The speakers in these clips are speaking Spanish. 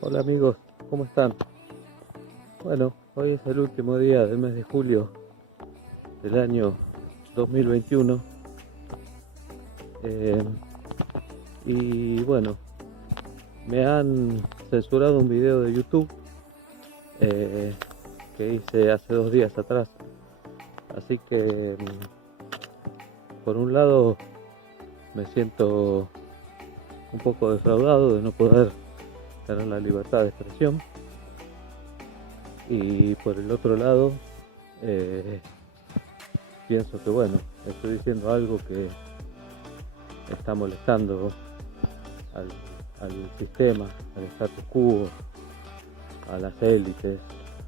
Hola amigos, ¿cómo están? Bueno, hoy es el último día del mes de julio del año 2021 eh, y bueno, me han censurado un video de YouTube eh, que hice hace 2 días atrás, así que por un lado me siento un poco defraudado de no poder tener la libertad de expresión y por el otro lado eh, pienso que bueno, estoy diciendo algo que está molestando al, al sistema, al status quo, a las élites,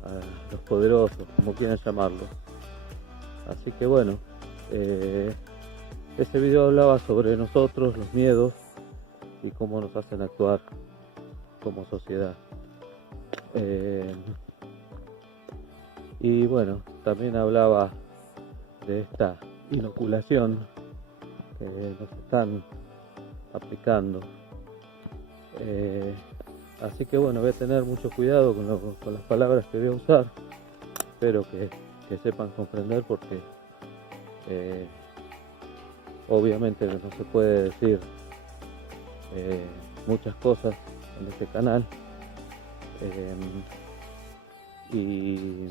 a los poderosos, como quieran llamarlo. Así que bueno, ese video hablaba sobre nosotros, los miedos y cómo nos hacen actuar como sociedad. Eh, y bueno, también hablaba de esta inoculación que nos están aplicando. Así que bueno, voy a tener mucho cuidado con las palabras que voy a usar. Espero que sepan comprender porque eh, obviamente no se puede decir muchas cosas en este canal. Y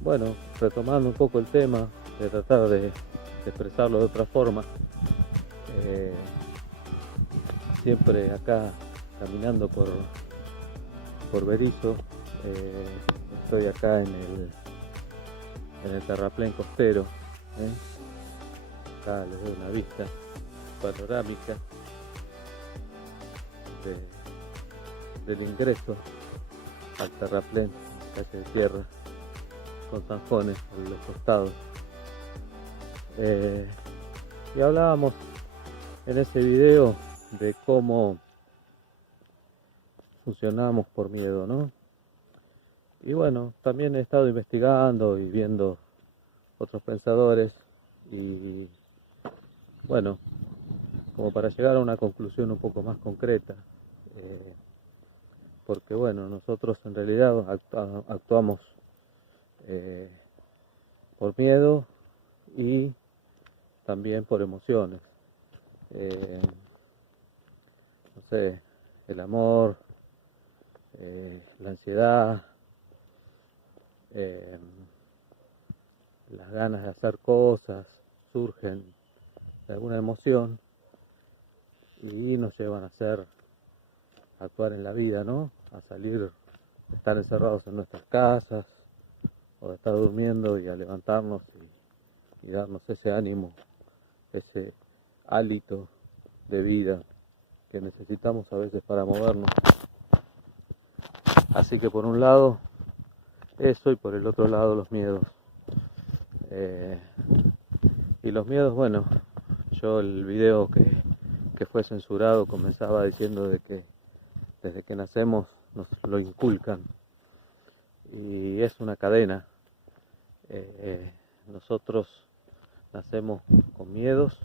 bueno, retomando un poco el tema, de tratar de expresarlo de otra forma. Eh, Siempre acá caminando por Berizo, estoy acá en el terraplén costero. Acá les doy una vista panorámica del ingreso al terraplén, calle de tierra, con zanjones a los costados. Y hablábamos en ese video de cómo funcionamos por miedo, ¿no? Y bueno, también he estado investigando y viendo otros pensadores y bueno, como para llegar a una conclusión un poco más concreta, porque bueno, nosotros en realidad actuamos eh, por miedo y también por emociones. No sé, el amor, la ansiedad, eh, las ganas de hacer cosas surgen de alguna emoción y nos llevan a actuar en la vida, ¿no? A salir, a estar encerrados en nuestras casas o de estar durmiendo y a levantarnos y darnos ese ánimo, ese hálito de vida que necesitamos a veces para movernos. Así que por un lado eso y por el otro lado los miedos. Y los miedos, bueno, yo el video que fue censurado comenzaba diciendo de que desde que nacemos nos lo inculcan y es una cadena. Nosotros nacemos con miedos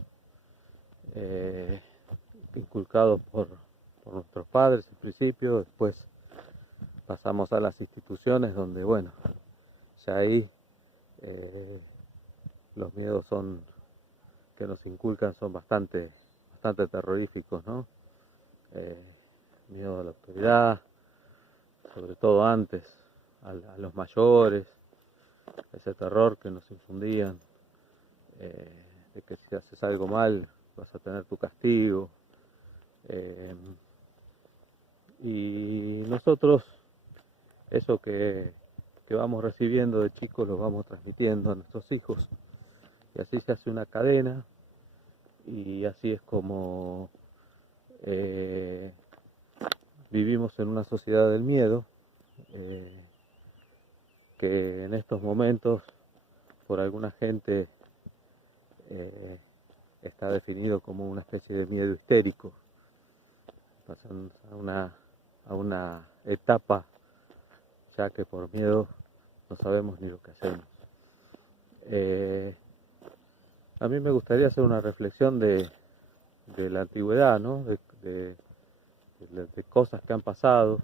inculcados por nuestros padres en principio, después pasamos a las instituciones donde, bueno, ya ahí los miedos que nos inculcan son bastante terroríficos, ¿no? Miedo a la autoridad, sobre todo antes, a los mayores, ese terror que nos infundían, de que si haces algo mal vas a tener tu castigo. Y nosotros eso que vamos recibiendo de chicos lo vamos transmitiendo a nuestros hijos. Y así se hace una cadena y así es como vivimos en una sociedad del miedo, que en estos momentos por alguna gente está definido como una especie de miedo histérico. Pasan a una etapa ya que por miedo no sabemos ni lo que hacemos. A mí me gustaría hacer una reflexión de la antigüedad, ¿no? de cosas que han pasado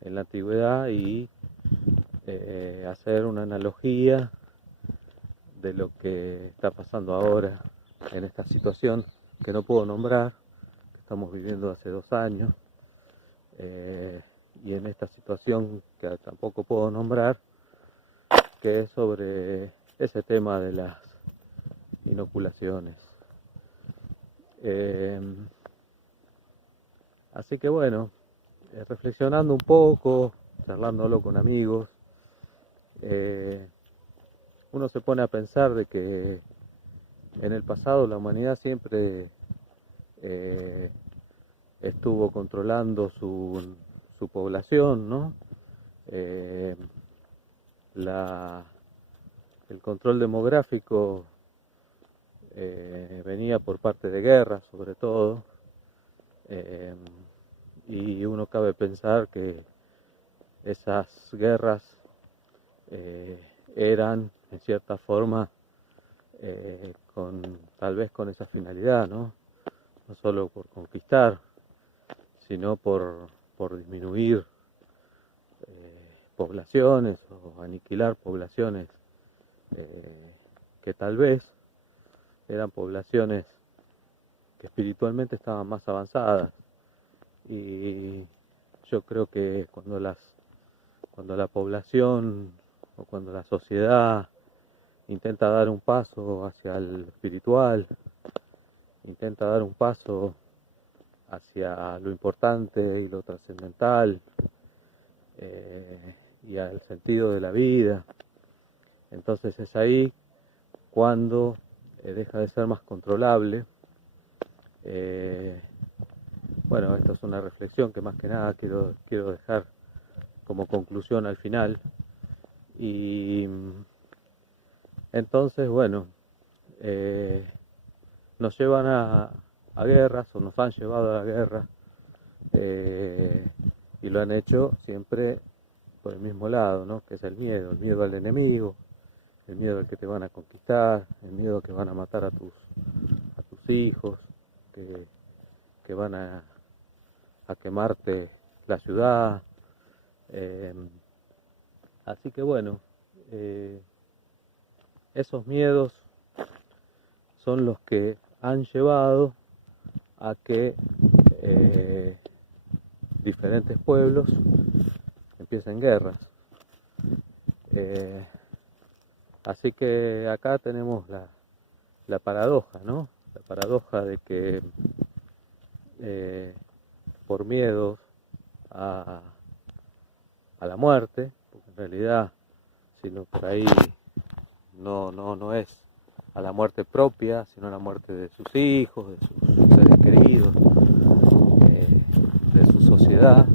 en la antigüedad y hacer una analogía de lo que está pasando ahora en esta situación que no puedo nombrar, que estamos viviendo hace 2 años, y en esta situación que tampoco puedo nombrar, que es sobre ese tema de las inoculaciones. Así que bueno, reflexionando un poco, charlándolo con amigos, uno se pone a pensar de que en el pasado la humanidad siempre estuvo controlando su población, ¿no? El control demográfico venía por parte de guerras, sobre todo, y uno cabe pensar que esas guerras eran, en cierta forma, tal vez con esa finalidad, ¿no? No solo por conquistar, sino por disminuir poblaciones o aniquilar poblaciones que tal vez eran poblaciones que espiritualmente estaban más avanzadas. Y yo creo que cuando la población o cuando la sociedad intenta dar un paso hacia el espiritual, intenta dar un paso hacia lo importante y lo trascendental, y al sentido de la vida, entonces es ahí cuando deja de ser más controlable. Bueno, esto es una reflexión que más que nada quiero dejar como conclusión al final. Y entonces, bueno, nos llevan a guerras, o nos han llevado a la guerra, y lo han hecho siempre por el mismo lado, ¿no? Que es el miedo al enemigo, el miedo al que te van a conquistar, el miedo a que van a matar a tus hijos, que van a quemarte la ciudad. Así que bueno, esos miedos son los que han llevado a que diferentes pueblos empiecen guerras. Así que acá tenemos la paradoja, ¿no? La paradoja de que por miedo a la muerte, porque en realidad, si no por ahí no es a la muerte propia, sino a la muerte de sus hijos, de sus seres queridos, de su sociedad,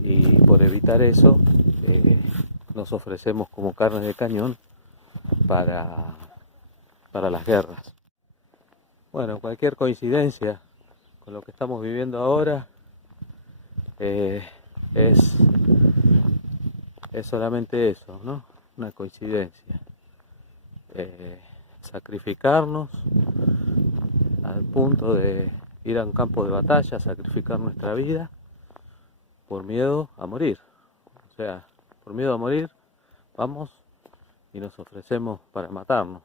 y por evitar eso nos ofrecemos como carne de cañón para las guerras. Bueno, cualquier coincidencia con lo que estamos viviendo ahora es solamente eso, ¿no? Una coincidencia. Sacrificarnos al punto de ir a un campo de batalla, sacrificar nuestra vida por miedo a morir. O sea, por miedo a morir, vamos y nos ofrecemos para matarnos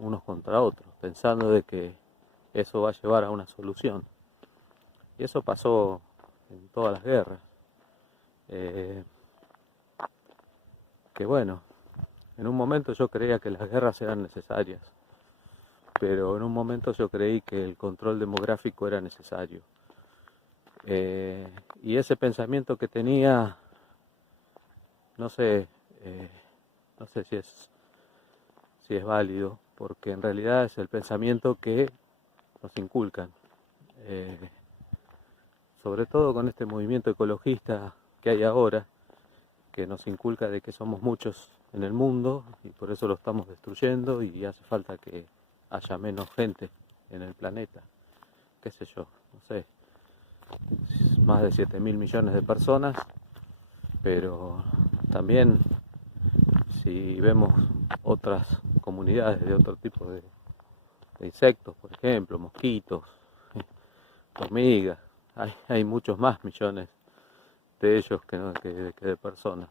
unos contra otros, pensando de que eso va a llevar a una solución. Y eso pasó en todas las guerras. Que bueno, en un momento yo creía que las guerras eran necesarias, pero en un momento yo creí que el control demográfico era necesario. Y ese pensamiento que tenía, no sé si es válido, porque en realidad es el pensamiento que nos inculcan, sobre todo con este movimiento ecologista que hay ahora, que nos inculca de que somos muchos en el mundo y por eso lo estamos destruyendo y hace falta que haya menos gente en el planeta, qué sé yo, no sé, más de 7.000 millones de personas, pero también si vemos otras comunidades de otro tipo de insectos, por ejemplo, mosquitos, hormigas. Hay muchos más millones de ellos que de personas.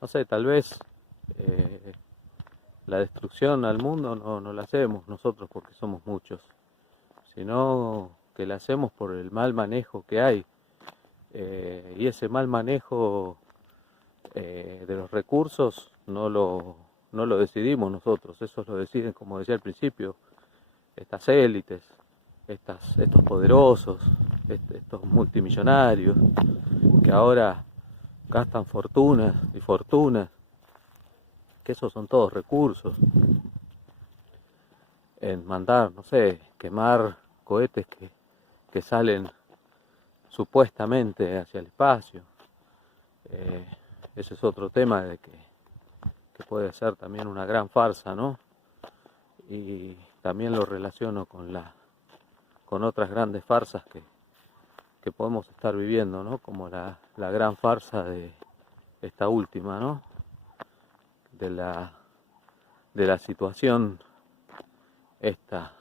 No sé, tal vez eh, la destrucción al mundo no la hacemos nosotros porque somos muchos, sino que la hacemos por el mal manejo que hay. Y ese mal manejo de los recursos no lo decidimos nosotros, eso lo deciden, como decía al principio, estas élites, estos poderosos, estos multimillonarios, que ahora gastan fortunas y fortunas, que esos son todos recursos, en mandar, no sé, quemar cohetes que salen supuestamente hacia el espacio. Ese es otro tema de que puede ser también una gran farsa, ¿no? Y también lo relaciono con otras grandes farsas que podemos estar viviendo, ¿no? Como la gran farsa de esta última, ¿no? De la situación esta,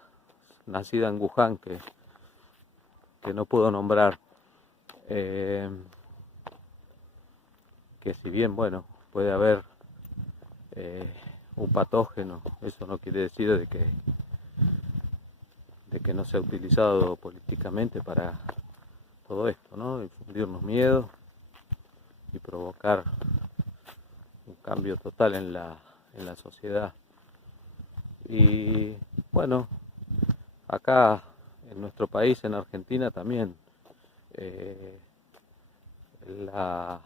nacida en Wuhan, que no puedo nombrar, que si bien, bueno, puede haber un patógeno, eso no quiere decir de que no sea utilizado políticamente para todo esto, ¿no? Infundirnos miedo y provocar un cambio total en la sociedad. Y bueno, acá en nuestro país, en Argentina también, eh, en la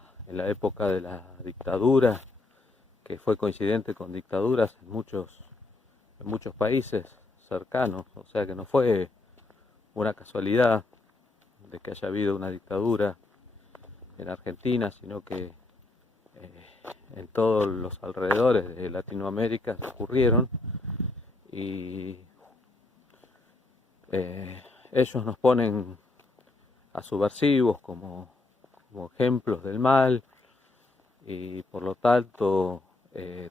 época de la dictadura, que fue coincidente con dictaduras en muchos países cercanos, o sea que no fue una casualidad de que haya habido una dictadura en Argentina, sino que en todos los alrededores de Latinoamérica ocurrieron y ellos nos ponen a subversivos como ejemplos del mal y por lo tanto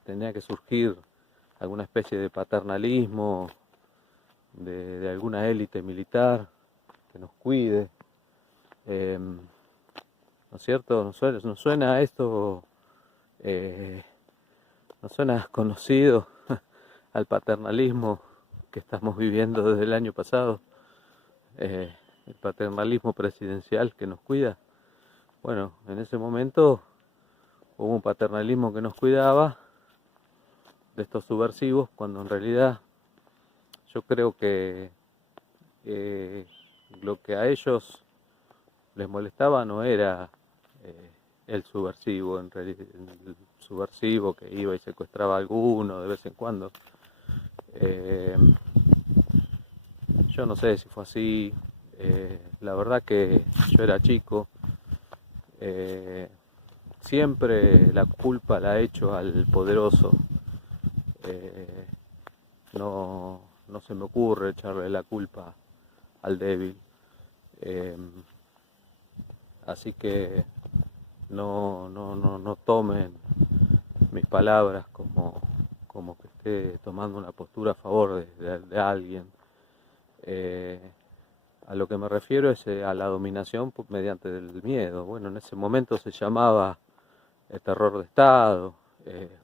tenía que surgir alguna especie de paternalismo de alguna élite militar que nos cuide. ¿No es cierto? Nos suena esto, nos suena conocido al paternalismo que estamos viviendo desde el año pasado, el paternalismo presidencial que nos cuida. Bueno, en ese momento hubo un paternalismo que nos cuidaba de estos subversivos, cuando en realidad yo creo que lo que a ellos les molestaba no era el subversivo, en realidad, el subversivo que iba y secuestraba a alguno de vez en cuando. Yo no sé si fue así, la verdad que yo era chico, eh, siempre la culpa la he hecho al poderoso, eh, no se me ocurre echarle la culpa al débil, eh, así que no tomen mis palabras como que esté tomando una postura a favor de alguien. Eh, a lo que me refiero es a la dominación mediante el miedo. Bueno, en ese momento se llamaba terror de Estado,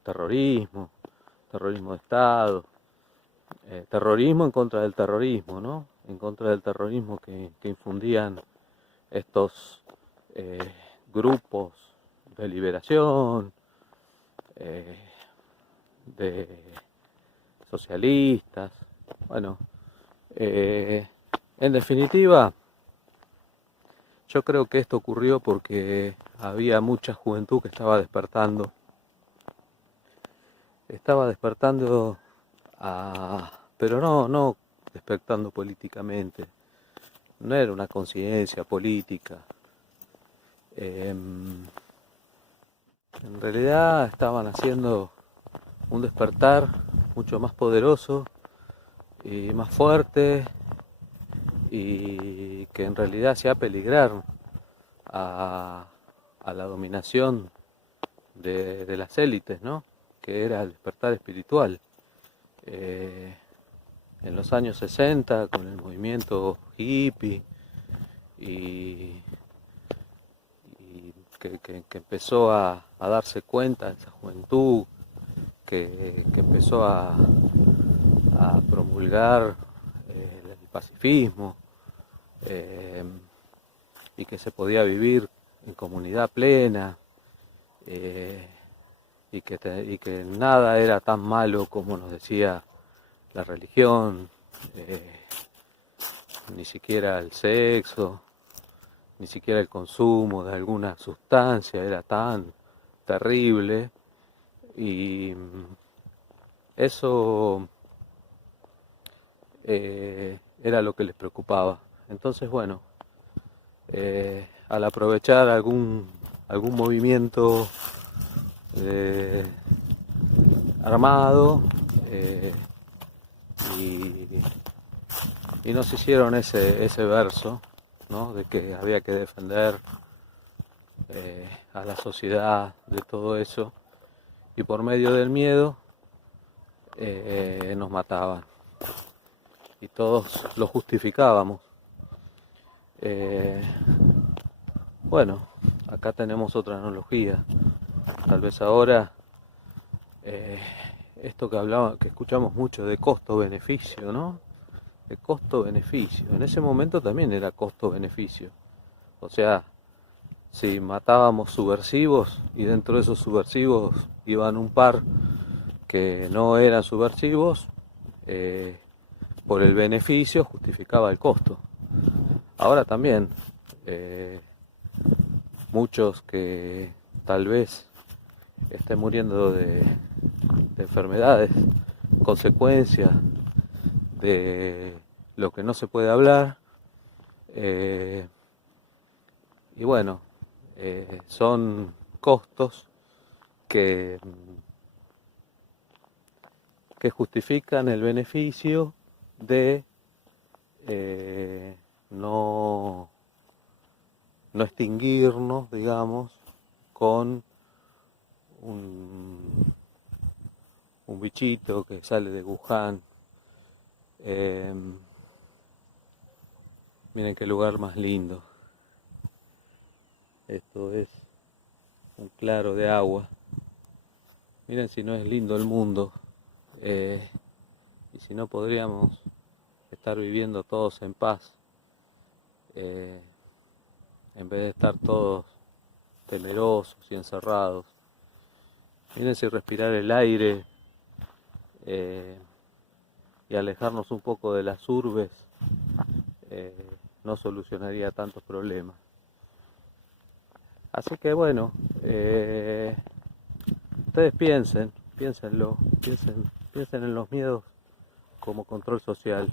terrorismo, terrorismo de Estado, terrorismo en contra del terrorismo, ¿no? En contra del terrorismo que infundían estos eh, grupos de liberación, eh, de socialistas. Bueno, en definitiva, yo creo que esto ocurrió porque había mucha juventud que estaba despertando pero no despertando políticamente, no era una conciencia política. En realidad estaban haciendo un despertar mucho más poderoso y más fuerte y que en realidad hacía peligrar a, a la dominación de las élites, ¿no? Que era el despertar espiritual. eh, en los años 60 con el movimiento hippie y, que empezó a darse cuenta esa juventud, que empezó a promulgar el pacifismo, eh, y que se podía vivir en comunidad plena, eh, y que nada era tan malo como nos decía la religión, ni siquiera el sexo, ni siquiera el consumo de alguna sustancia era tan terrible. Y eso era lo que les preocupaba. Entonces, bueno, al aprovechar algún movimiento armado, y, y nos hicieron ese verso, ¿no? De que había que defender a la sociedad de todo eso, y por medio del miedo nos mataban y todos lo justificábamos. Bueno, acá tenemos otra analogía. Tal vez ahora esto que escuchamos mucho de costo-beneficio, ¿no? De costo-beneficio. En ese momento también era costo-beneficio. O sea, si matábamos subversivos y dentro de esos subversivos iban un par que no eran subversivos, por el beneficio justificaba el costo. Ahora también, muchos que tal vez estén muriendo de enfermedades, consecuencias de lo que no se puede hablar, y bueno, son costos que, que justifican el beneficio de no extinguirnos, digamos, con un bichito que sale de Wuhan. Miren qué lugar más lindo. Esto es un claro de agua. Miren si no es lindo el mundo. Y si no podríamos estar viviendo todos en paz, en vez de estar todos temerosos y encerrados. Miren si respirar el aire y alejarnos un poco de las urbes no solucionaría tantos problemas. Así que bueno, ustedes piénsenlo, piensen en los miedos como control social.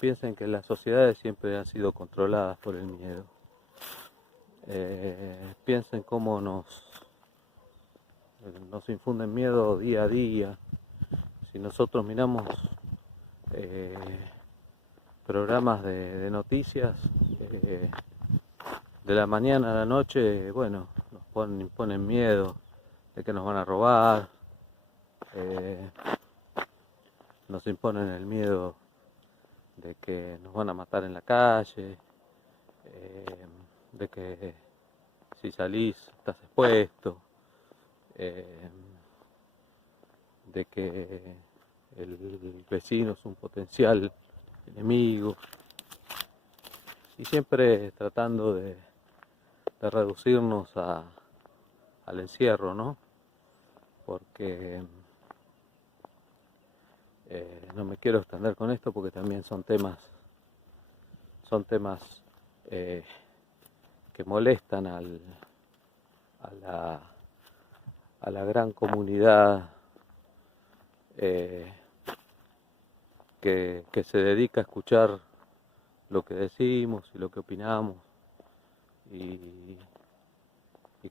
Piensen que las sociedades siempre han sido controladas por el miedo. Piensen cómo nos infunden miedo día a día. Si nosotros miramos programas de noticias, de la mañana a la noche, bueno, nos imponen miedo de que nos van a robar, nos imponen el miedo de que nos van a matar en la calle, de que si salís estás expuesto, de que el vecino es un potencial enemigo, y siempre tratando de reducirnos al encierro, ¿no? Porque no me quiero extender con esto porque también son temas que molestan a la gran comunidad que se dedica a escuchar lo que decimos y lo que opinamos, y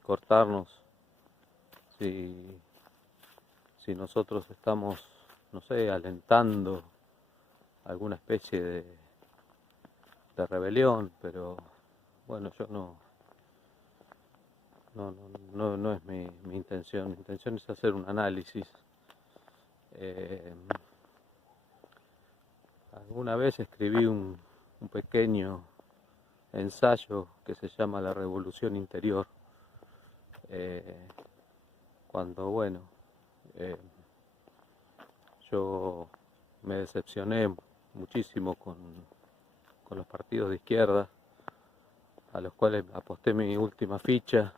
cortarnos si nosotros estamos, no sé, alentando alguna especie de rebelión. Pero bueno, yo no es mi intención. Mi intención es hacer un análisis Eh, Alguna vez escribí un pequeño ensayo que se llama La Revolución Interior, eh, cuando, bueno, eh, yo me decepcioné muchísimo con los partidos de izquierda, a los cuales aposté mi última ficha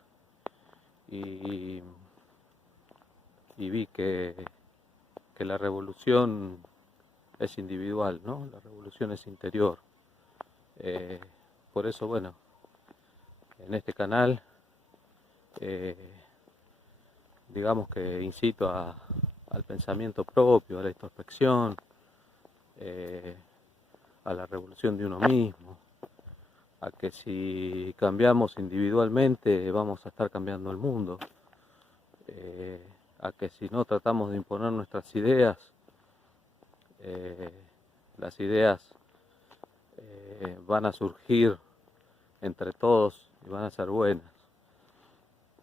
y, y vi que la revolución es individual, ¿no? La revolución es interior. Eh, por eso, bueno, en este canal, eh, digamos que incito al pensamiento propio, a la introspección, eh, a la revolución de uno mismo, a que si cambiamos individualmente vamos a estar cambiando el mundo, a que si no tratamos de imponer nuestras ideas, eh, las ideas van a surgir entre todos y van a ser buenas.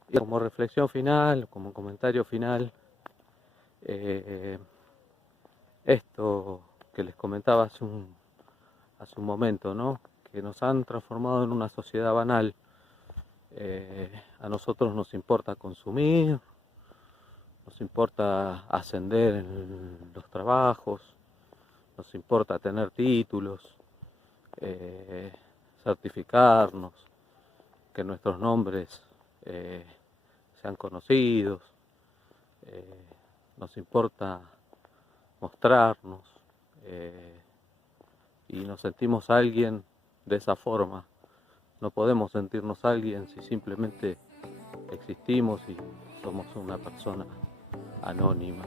Y como reflexión final, como comentario final, esto que les comentaba hace un momento, ¿no? Que nos han transformado en una sociedad banal. A nosotros nos importa consumir, nos importa ascender en los trabajos, nos importa tener títulos, certificarnos, que nuestros nombres sean conocidos, nos importa mostrarnos, y nos sentimos alguien de esa forma. No podemos sentirnos alguien si simplemente existimos y somos una persona anónima.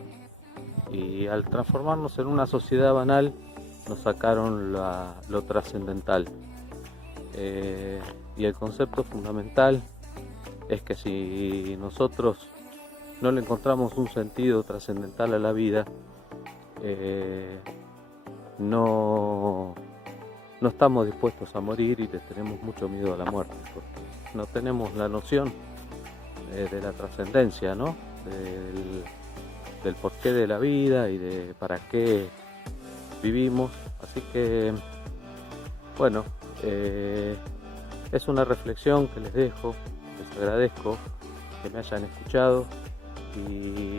Y al transformarnos en una sociedad banal, nos sacaron lo trascendental. Y el concepto fundamental es que si nosotros no le encontramos un sentido trascendental a la vida, no estamos dispuestos a morir y le tenemos mucho miedo a la muerte, porque no tenemos la noción de la trascendencia, ¿no? Del porqué de la vida y de para qué vivimos. Así que, bueno, es una reflexión que les dejo, les agradezco que me hayan escuchado y